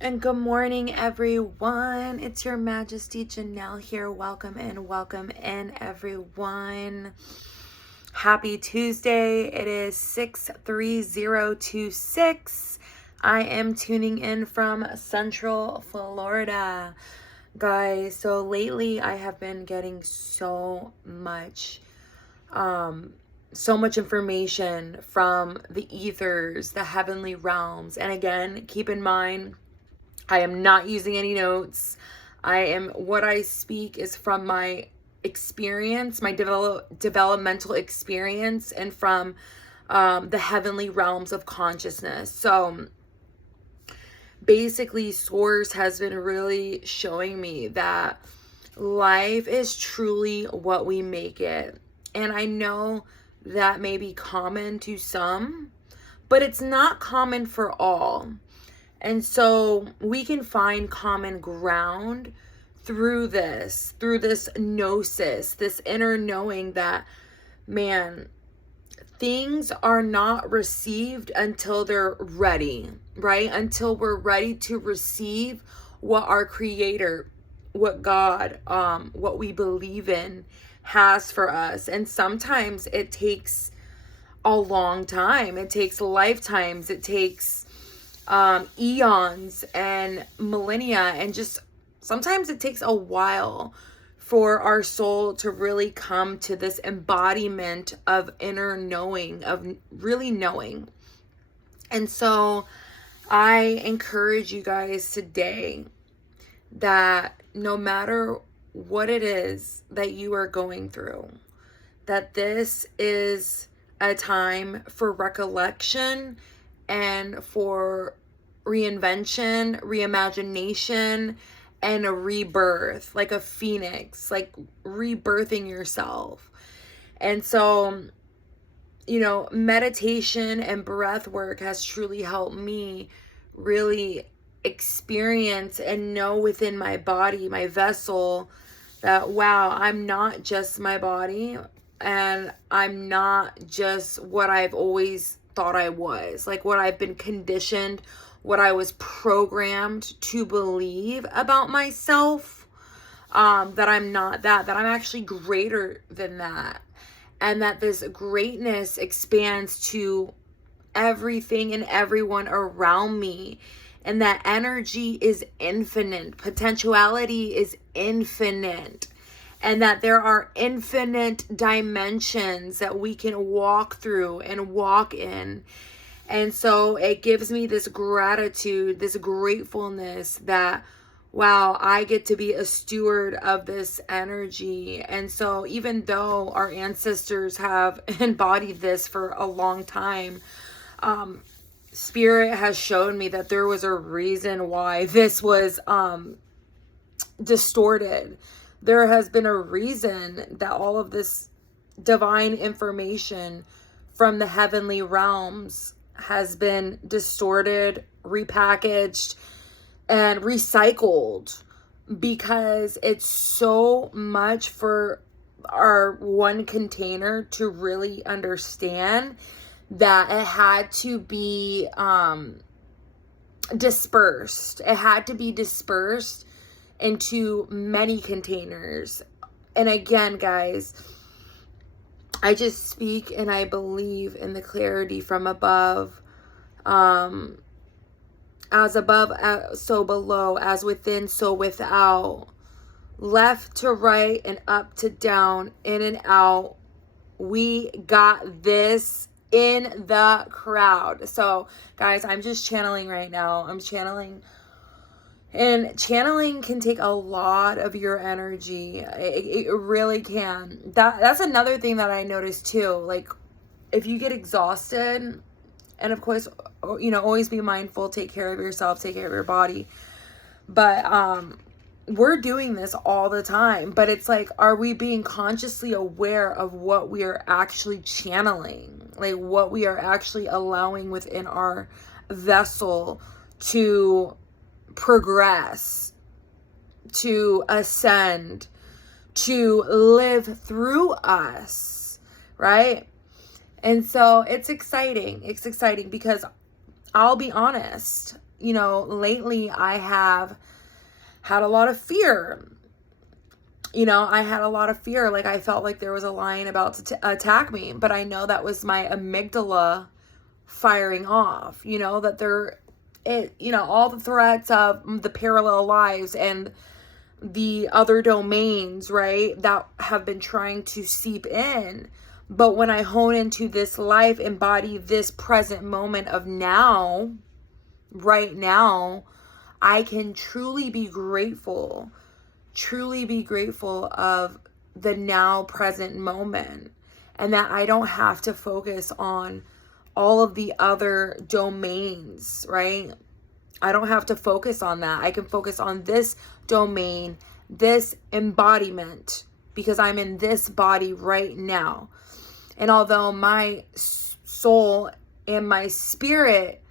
And good morning, everyone. It's Your Majesty Janelle here. Welcome in, everyone. Happy Tuesday. It is 6:30:26. I am tuning in from Central Florida. Guys, so lately I have been getting so much information from the ethers, the heavenly realms. And again, keep in mind, I am not using any notes. What I speak is from my experience, my developmental experience, and from the heavenly realms of consciousness. So basically, Source has been really showing me that life is truly what we make it. And I know that may be common to some, but it's not common for all. And so we can find common ground through this gnosis, this inner knowing that, man, things are not received until they're ready, right? Until we're ready to receive what our Creator, what God, what we believe in has for us. And sometimes it takes a long time. It takes lifetimes. It takes eons and millennia, and just sometimes it takes a while for our soul to really come to this embodiment of inner knowing, of really knowing. And so I encourage you guys today that no matter what it is that you are going through, that this is a time for recollection and for reinvention, reimagination, and a rebirth, like a phoenix, like rebirthing yourself. And so, meditation and breath work has truly helped me really experience and know within my body, my vessel, that, wow, I'm not just my body, and I'm not just what I've always thought I was, like what I've been conditioned, what I was programmed to believe about myself, that I'm not that I'm actually greater than that, and that this greatness expands to everything and everyone around me, and that energy is infinite, potentiality is infinite, and that there are infinite dimensions that we can walk through and walk in. And so it gives me this gratitude, this gratefulness that, wow, I get to be a steward of this energy. And so even though our ancestors have embodied this for a long time, Spirit has shown me that there was a reason why this was distorted. There has been a reason that all of this divine information from the heavenly realms has been distorted, repackaged, and recycled, because it's so much for our one container to really understand that it had to be dispersed. It had to be dispersed into many containers. And again, guys, I just speak and I believe in the clarity from above. As above, so below, as within, so without, left to right and up to down, in and out. We got this in the crowd. So guys, I'm just channeling right now. I'm channeling. And channeling can take a lot of your energy. It really can. That's another thing that I noticed too. Like, if you get exhausted, and of course, always be mindful, take care of yourself, take care of your body. But we're doing this all the time. But it's like, are we being consciously aware of what we are actually channeling? Like, what we are actually allowing within our vessel to progress, to ascend, to live through us, right? And so it's exciting. It's exciting because I'll be honest, lately I have had a lot of fear. I had a lot of fear. Like, I felt like there was a lion about to attack me, but I know that was my amygdala firing off, that all the threats of the parallel lives and the other domains, right, that have been trying to seep in. But when I hone into this life, embody this present moment of now, right now, I can truly be grateful of the now present moment, and that I don't have to focus on all of the other domains, right? I don't have to focus on that. I can focus on this domain, this embodiment, because I'm in this body right now. And although my soul and my spirit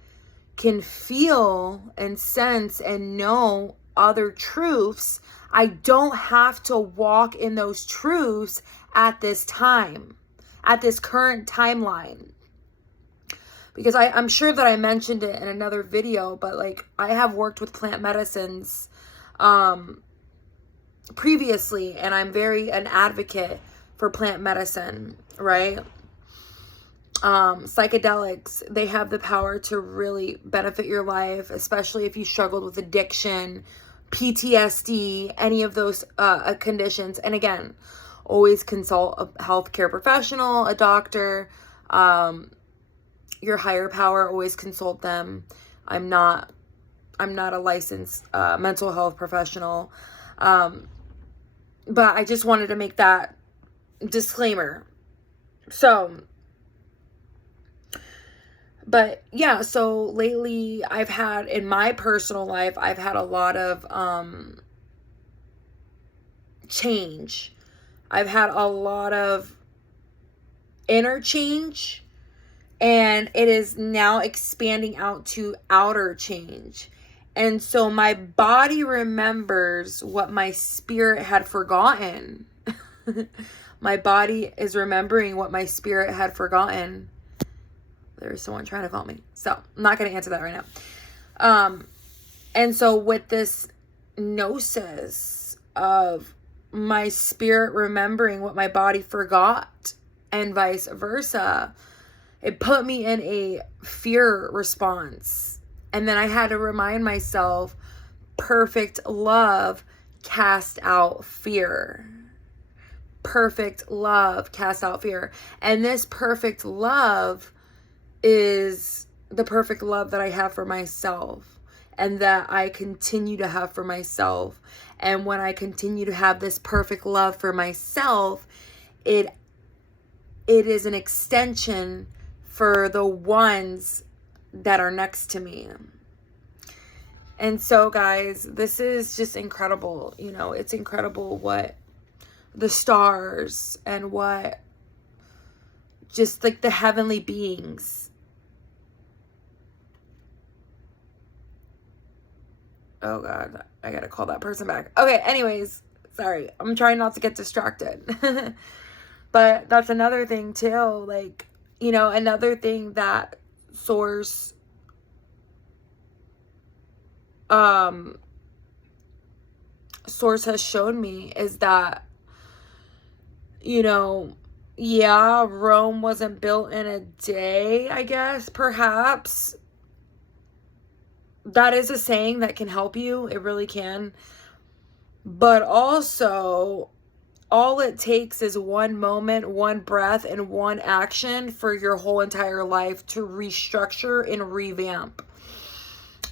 can feel and sense and know other truths, I don't have to walk in those truths at this time, at this current timeline. Because I'm sure that I mentioned it in another video, but like, I have worked with plant medicines previously, and I'm an advocate for plant medicine, right? Psychedelics, they have the power to really benefit your life, especially if you struggled with addiction, PTSD, any of those conditions. And again, always consult a healthcare professional, a doctor, your higher power. Always consult them. I'm not a licensed mental health professional, but I just wanted to make that disclaimer. But yeah, so lately in my personal life, I've had a lot of change. I've had a lot of inner change, and it is now expanding out to outer change. And so my body remembers what my spirit had forgotten. My body is remembering what my spirit had forgotten. There's someone trying to call me, so I'm not going to answer that right now. And so with this gnosis of my spirit remembering what my body forgot and vice versa, it put me in a fear response. And then I had to remind myself, perfect love cast out fear. Perfect love cast out fear. And this perfect love is the perfect love that I have for myself, and that I continue to have for myself. And when I continue to have this perfect love for myself, it is an extension for the ones that are next to me. And so guys, this is just incredible. It's incredible what the stars and what just like the heavenly beings. Oh God, I gotta call that person back. Okay, anyways, sorry. I'm trying not to get distracted. But that's another thing too. Like, another thing that Source has shown me is that, yeah, Rome wasn't built in a day, I guess, perhaps. That is a saying that can help you. It really can. But also, all it takes is one moment, one breath, and one action for your whole entire life to restructure and revamp.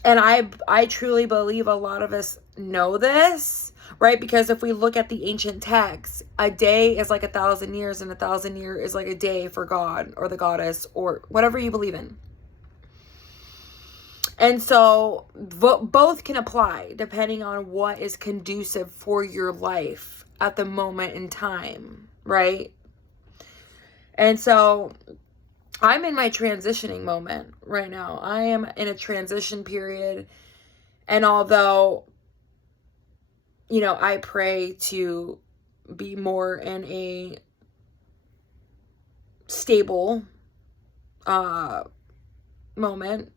And I truly believe a lot of us know this, right? Because if we look at the ancient texts, a day is like 1,000 years, and 1,000 years is like a day for God or the goddess or whatever you believe in. And so both can apply depending on what is conducive for your life at the moment in time, right? And so I'm in my transitioning moment right now. I am in a transition period. And although, I pray to be more in a stable moment,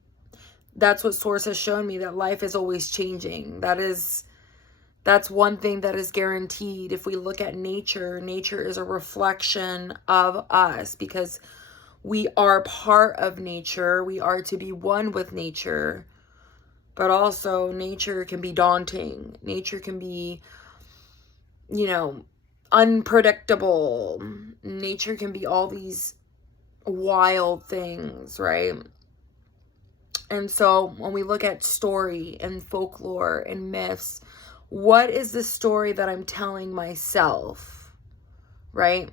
that's what Source has shown me, that life is always changing. That's one thing that is guaranteed. If we look at nature, nature is a reflection of us, because we are part of nature. We are to be one with nature. But also, nature can be daunting. Nature can be, unpredictable. Nature can be all these wild things, right? And so when we look at story and folklore and myths, what is the story that I'm telling myself, right?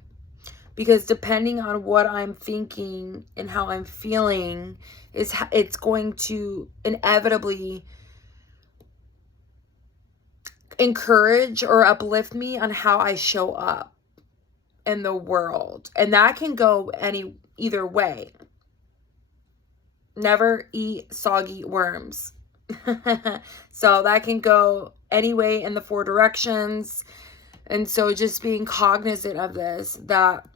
Because depending on what I'm thinking and how I'm feeling, it's going to inevitably encourage or uplift me on how I show up in the world. And that can go either way. Never eat soggy worms. So that can go any way in the 4 directions. And so just being cognizant of this, that,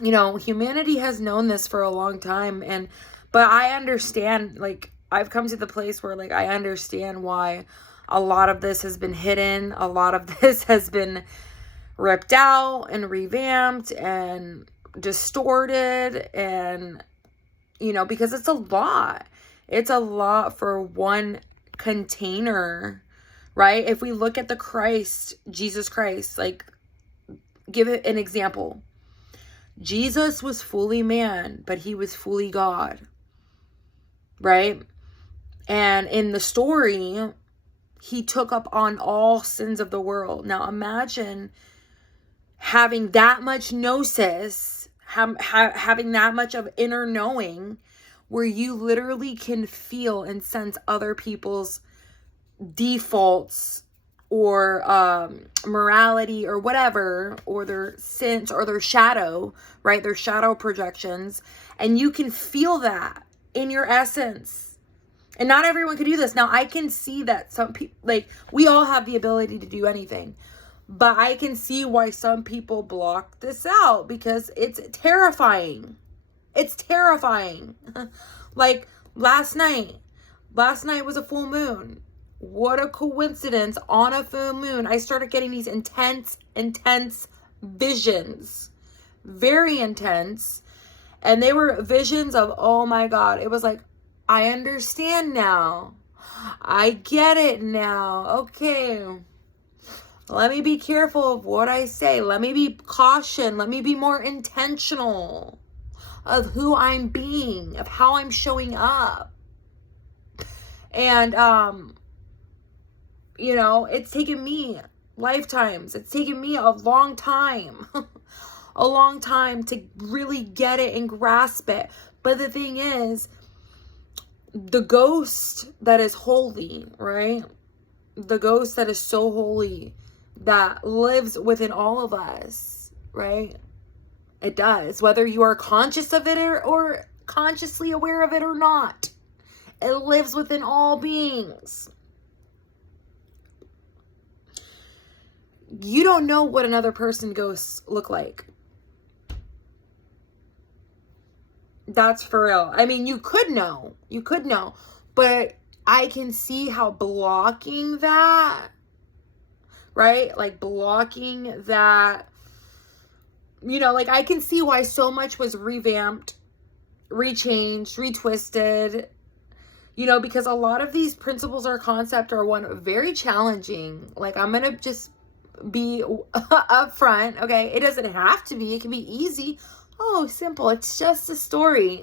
humanity has known this for a long time. But I understand, like, I've come to the place where, like, I understand why a lot of this has been hidden. A lot of this has been ripped out and revamped and distorted, and because it's a lot. It's a lot for one container, right? If we look at Jesus Christ, like, give it an example. Jesus was fully man, but he was fully God, right? And in the story, he took up on all sins of the world. Now imagine having that much gnosis, having that much of inner knowing, where you literally can feel and sense other people's defaults or morality or whatever, or their sins or their shadow, right? Their shadow projections. And you can feel that in your essence. And not everyone can do this. Now, I can see that some people, like, we all have the ability to do anything. But I can see why some people block this out, because it's terrifying. It's terrifying. Like last night was a full moon. What a coincidence. On a full moon, I started getting these intense visions. Very intense. And they were visions of, oh my God. It was like, I understand now. I get it now. Okay. Let me be careful of what I say. Let me be caution. Let me be more intentional of who I'm being, of how I'm showing up. And, it's taken me lifetimes. It's taken me a long time, a long time to really get it and grasp it. But the thing is, the ghost that is holy, right? The ghost that is so holy, that lives within all of us, right? It does. Whether you are conscious of it or consciously aware of it or not, it lives within all beings. You don't know what another person ghosts look like. That's for real. I mean, you could know, but I can see how blocking that, right? Like blocking that, like I can see why so much was revamped, rechanged, retwisted, because a lot of these principles or concept are very challenging. Like, I'm going to just be upfront. Okay. It doesn't have to be, it can be easy. Oh, simple. It's just a story.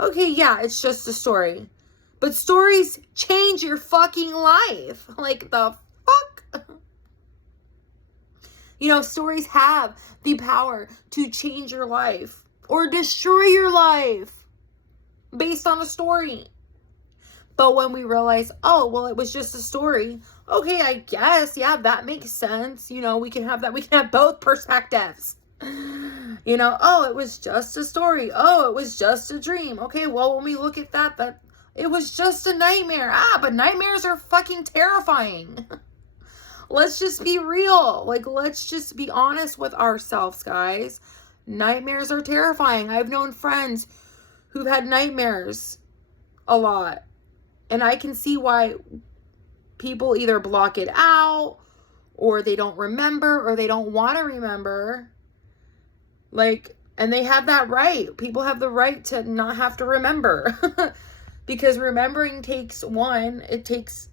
Okay. Yeah. It's just a story, but stories change your fucking life. Like the fuck. Stories have the power to change your life or destroy your life based on a story. But when we realize, oh, well, it was just a story. Okay, I guess, yeah, that makes sense. We can have that. We can have both perspectives. Oh, it was just a story. Oh, it was just a dream. Okay, well, when we look at that it was just a nightmare. But nightmares are fucking terrifying. Let's just be real. Like, let's just be honest with ourselves, guys. Nightmares are terrifying. I've known friends who've had nightmares a lot. And I can see why people either block it out, or they don't remember, or they don't want to remember. Like, and they have that right. People have the right to not have to remember. Because remembering it takes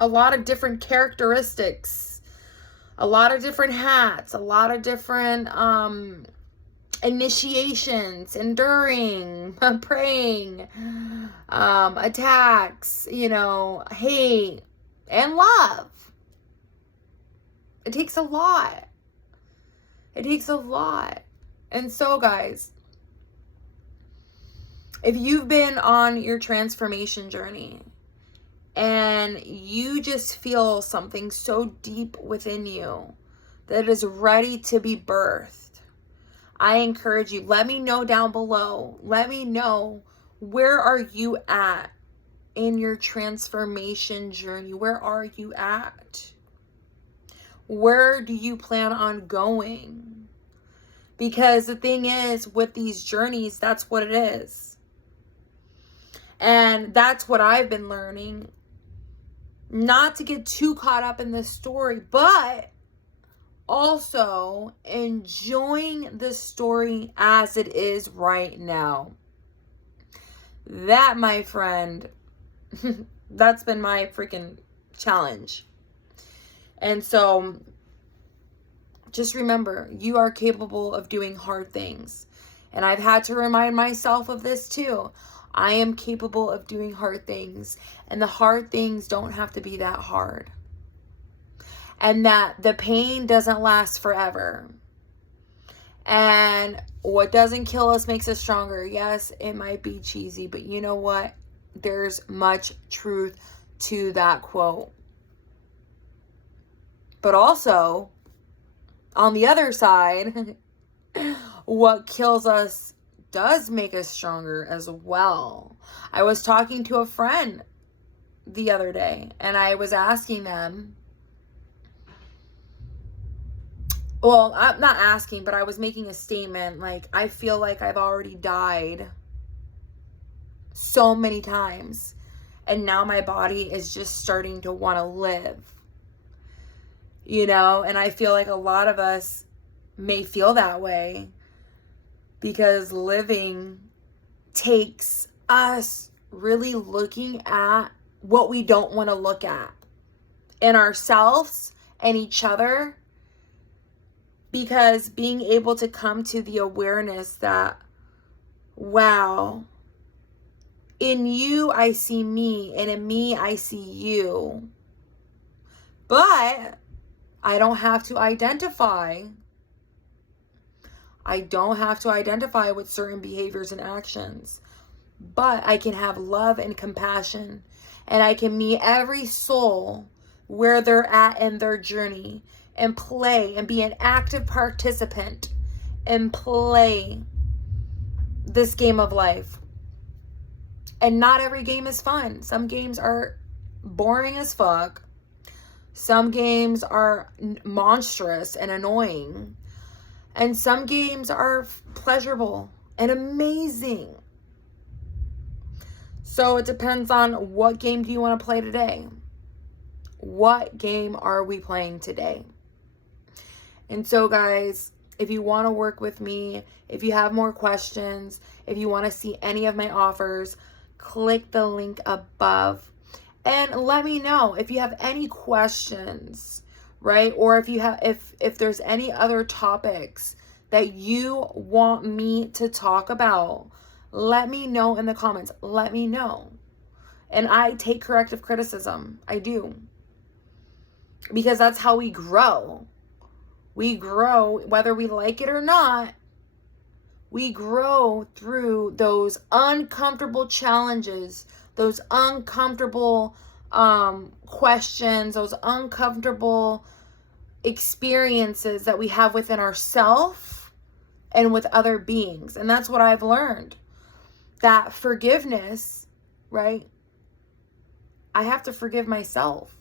a lot of different characteristics, a lot of different hats, a lot of different initiations, enduring, praying, attacks, hate, and love. It takes a lot. It takes a lot. And so, guys, if you've been on your transformation journey and you just feel something so deep within you that is ready to be birthed, I encourage you, let me know down below. Let me know, where are you at in your transformation journey? Where are you at? Where do you plan on going? Because the thing is, with these journeys, that's what it is. And that's what I've been learning. Not to get too caught up in this story, but also enjoying the story as it is right now. That, my friend, that's been my freaking challenge. And so just remember, you are capable of doing hard things. And I've had to remind myself of this too. I am capable of doing hard things. And the hard things don't have to be that hard. And that the pain doesn't last forever. And what doesn't kill us makes us stronger. Yes, it might be cheesy, but you know what? There's much truth to that quote. But also, on the other side, what kills us does make us stronger as well. I was talking to a friend the other day, and I was asking them, well, I'm not asking, but I was making a statement, like, I feel like I've already died so many times, and now my body is just starting to want to live. And I feel like a lot of us may feel that way because living takes us really looking at what we don't want to look at in ourselves and each other, because being able to come to the awareness that, wow, in you I see me, and in me I see you, but I don't have to identify. I don't have to identify with certain behaviors and actions, but I can have love and compassion, and I can meet every soul where they're at in their journey and play and be an active participant and play this game of life. And not every game is fun. Some games are boring as fuck. Some games are monstrous and annoying. And some games are pleasurable and amazing. So it depends on, what game do you want to play today? What game are we playing today? And so, guys, if you want to work with me, if you have more questions, if you want to see any of my offers, click the link above. And let me know if you have any questions, right? Or if there's any other topics that you want me to talk about, let me know in the comments. Let me know. And I take corrective criticism. I do. Because that's how we grow. We grow, whether we like it or not. We grow through those uncomfortable challenges, those uncomfortable questions, those uncomfortable experiences that we have within ourselves and with other beings. And that's what I've learned. That forgiveness, right? I have to forgive myself.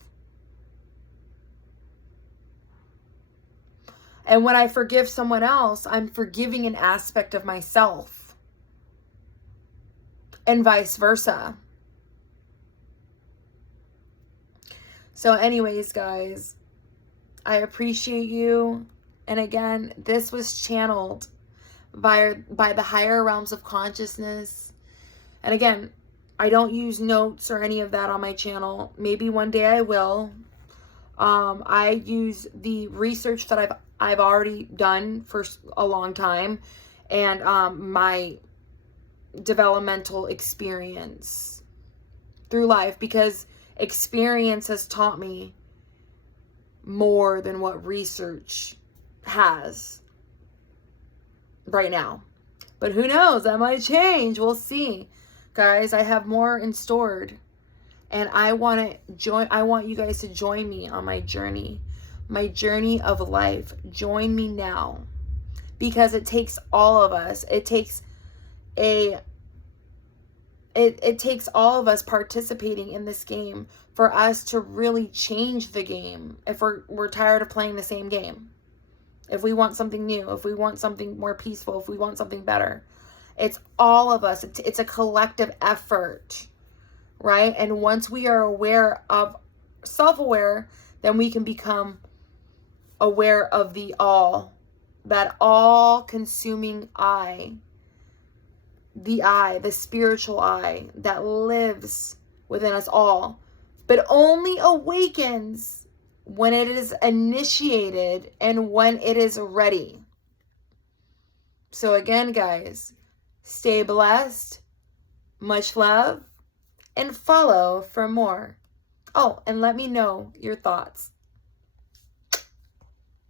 And when I forgive someone else, I'm forgiving an aspect of myself. And vice versa. So anyways, guys, I appreciate you. And again, this was channeled by the higher realms of consciousness. And again, I don't use notes or any of that on my channel. Maybe one day I will. I use the research that I've already done for a long time, and my developmental experience through life, because experience has taught me more than what research has right now. But who knows? That might change. We'll see. Guys, I have more in stored. And I want you guys to join me on my journey of life. Join me now. Because it takes all of us. It takes all of us participating in this game for us to really change the game. If we're tired of playing the same game. If we want something new, if we want something more peaceful, if we want something better. It's all of us. It's a collective effort, right? And once we are self-aware, then we can become aware of the all, that all-consuming I, the spiritual I that lives within us all, but only awakens when it is initiated and when it is ready. So again, guys, stay blessed, much love, and follow for more. Oh, and let me know your thoughts.